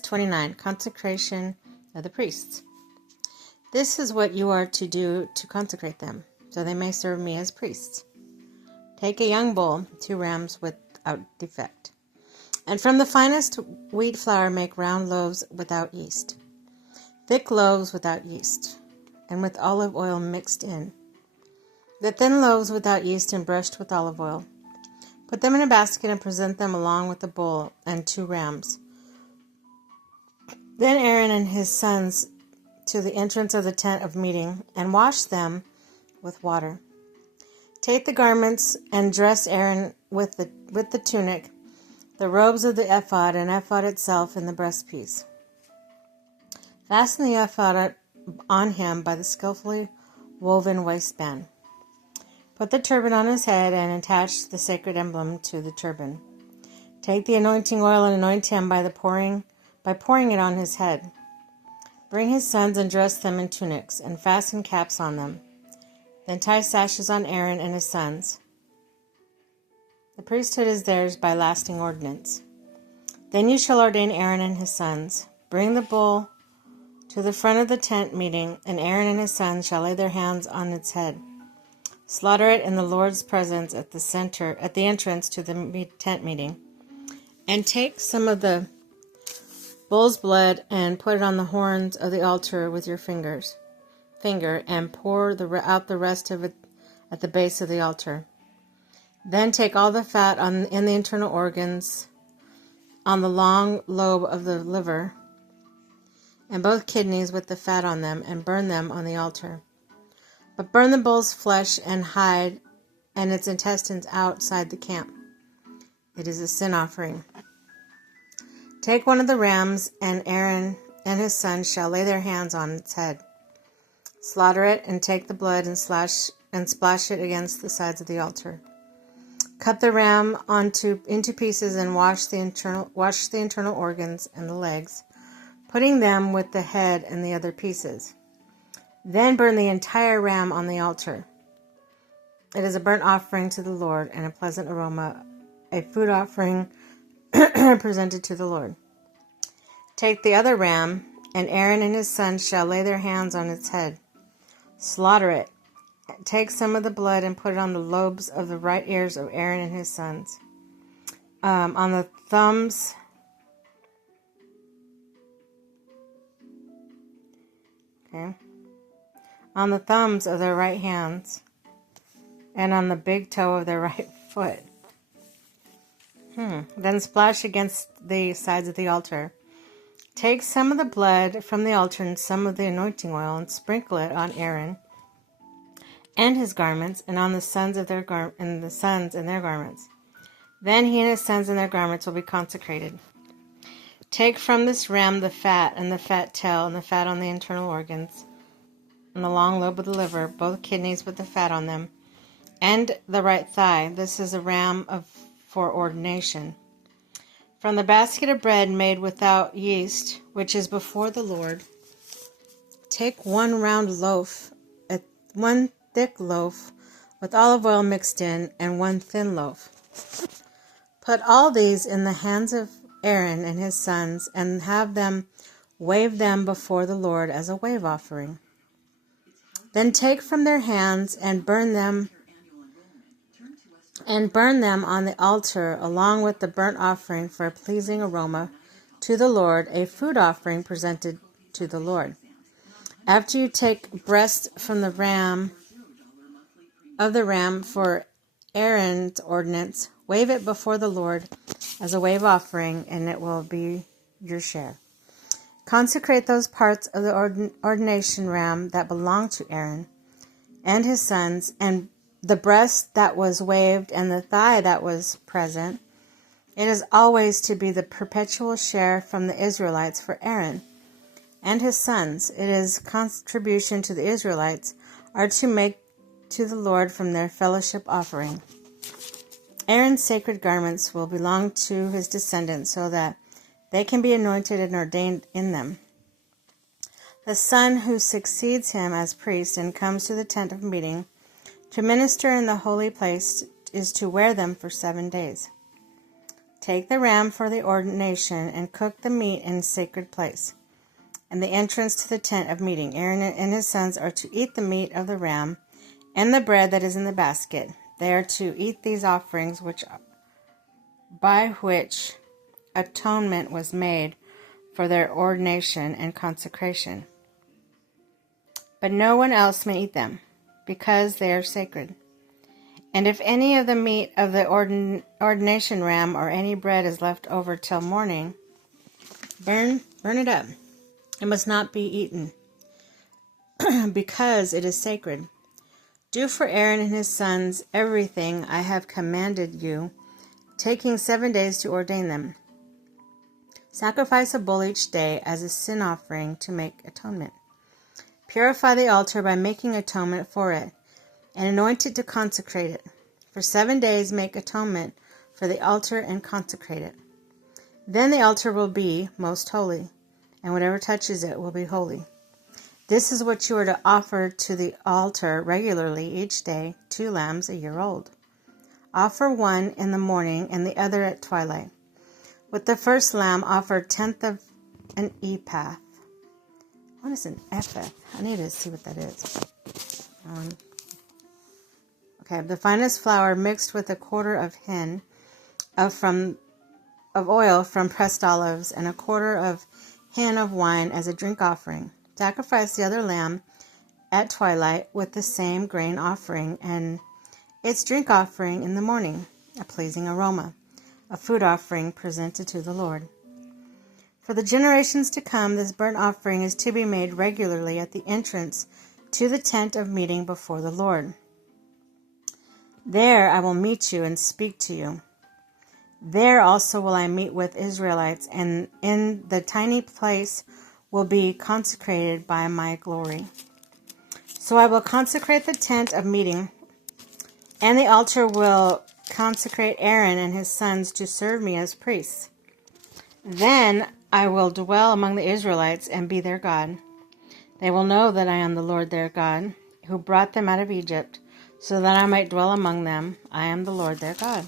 29. Consecration of the priests. This is what you are to do to consecrate them, so they may serve me as priests. Take a young bull, 2 rams without defect. And from the finest wheat flour make round loaves without yeast, thick loaves without yeast, and with olive oil mixed in. The thin loaves without yeast and brushed with olive oil. Put them in a basket and present them along with the bull and 2 rams. Then Aaron and his sons to the entrance of the tent of meeting, and wash them with water. Take the garments and dress Aaron with the tunic, the robes of the ephod, and ephod itself in the breastpiece. Fasten the ephod on him by the skillfully woven waistband. Put the turban on his head and attach the sacred emblem to the turban. Take the anointing oil and anoint him by pouring it on his head. Bring his sons and dress them in tunics, and fasten caps on them. Then tie sashes on Aaron and his sons. The priesthood is theirs by lasting ordinance. Then you shall ordain Aaron and his sons. Bring the bull to the front of the tent meeting, and Aaron and his sons shall lay their hands on its head. Slaughter it in the Lord's presence at the entrance to the tent meeting. And take some of the bull's blood and put it on the horns of the altar with your finger, and pour out the rest of it at the base of the altar. Then take all the fat in the internal organs, on the long lobe of the liver, and both kidneys with the fat on them, and burn them on the altar. But burn the bull's flesh and hide and its intestines outside the camp. It is a sin offering. Take one of the rams, and Aaron and his sons shall lay their hands on its head. Slaughter it, and take the blood and splash it against the sides of the altar. Cut the ram into pieces and wash the internal organs and the legs, putting them with the head and the other pieces. Then burn the entire ram on the altar. It is a burnt offering to the Lord and a pleasant aroma, a food offering presented to the Lord. Take the other ram, and Aaron and his sons shall lay their hands on its head. Slaughter it. Take some of the blood and put it on the lobes of the right ears of Aaron and his sons, on the thumbs, on the thumbs of their right hands, and on the big toe of their right foot. Then splash against the sides of the altar. Take some of the blood from the altar and some of the anointing oil, and sprinkle it on Aaron and his garments, and on the sons of their garments. Then he and his sons and their garments will be consecrated. Take from this ram the fat and the fat tail and the fat on the internal organs, and the long lobe of the liver, both kidneys with the fat on them, and the right thigh. This is a ram for ordination. From the basket of bread made without yeast, which is before the Lord, take 1 round loaf, 1 thick loaf with olive oil mixed in, and 1 thin loaf. Put all these in the hands of Aaron and his sons, and have them wave them before the Lord as a wave offering. Then take from their hands and burn them on the altar along with the burnt offering for a pleasing aroma to the Lord, a food offering presented to the Lord. After you take breast from the ram for Aaron's ordinance, wave it before the Lord as a wave offering, and it will be your share. Consecrate those parts of the ordination ram that belong to Aaron and his sons, and the breast that was waved and the thigh that was present. It is always to be the perpetual share from the Israelites for Aaron and his sons. It is contribution to the Israelites are to make to the Lord from their fellowship offering. Aaron's sacred garments will belong to his descendants, so that they can be anointed and ordained in them. The son who succeeds him as priest and comes to the tent of meeting to minister in the holy place is to wear them for 7 days. Take the ram for the ordination and cook the meat in a sacred place, and the entrance to the tent of meeting. Aaron and his sons are to eat the meat of the ram and the bread that is in the basket. They are to eat these offerings by which atonement was made for their ordination and consecration. But no one else may eat them, because they are sacred. And if any of the meat of the ordination ram or any bread is left over till morning, burn it up. It must not be eaten, because it is sacred. Do for Aaron and his sons everything I have commanded you, taking 7 days to ordain them. Sacrifice a bull each day as a sin offering to make atonement. Purify the altar by making atonement for it, and anoint it to consecrate it. For 7 days make atonement for the altar and consecrate it. Then the altar will be most holy, and whatever touches it will be holy. This is what you are to offer to the altar regularly each day, 2 lambs a year old. Offer one in the morning and the other at twilight. With the first lamb, offer 1/10 of an ephah. What is an ephah? I need to see what that is. Okay, the finest flour mixed with 1/4 of hin of oil from pressed olives, and 1/4 of hin of wine as a drink offering. Sacrifice the other lamb at twilight with the same grain offering and its drink offering in the morning, a pleasing aroma, a food offering presented to the Lord. For the generations to come, this burnt offering is to be made regularly at the entrance to the tent of meeting before the Lord. There I will meet you and speak to you. There also will I meet with Israelites, and in the tiny place will be consecrated by my glory. So I will consecrate the tent of meeting, and the altar will consecrate Aaron and his sons to serve me as priests. Then I will dwell among the Israelites and be their God. They will know that I am the Lord their God, who brought them out of Egypt, so that I might dwell among them. I am the Lord their God.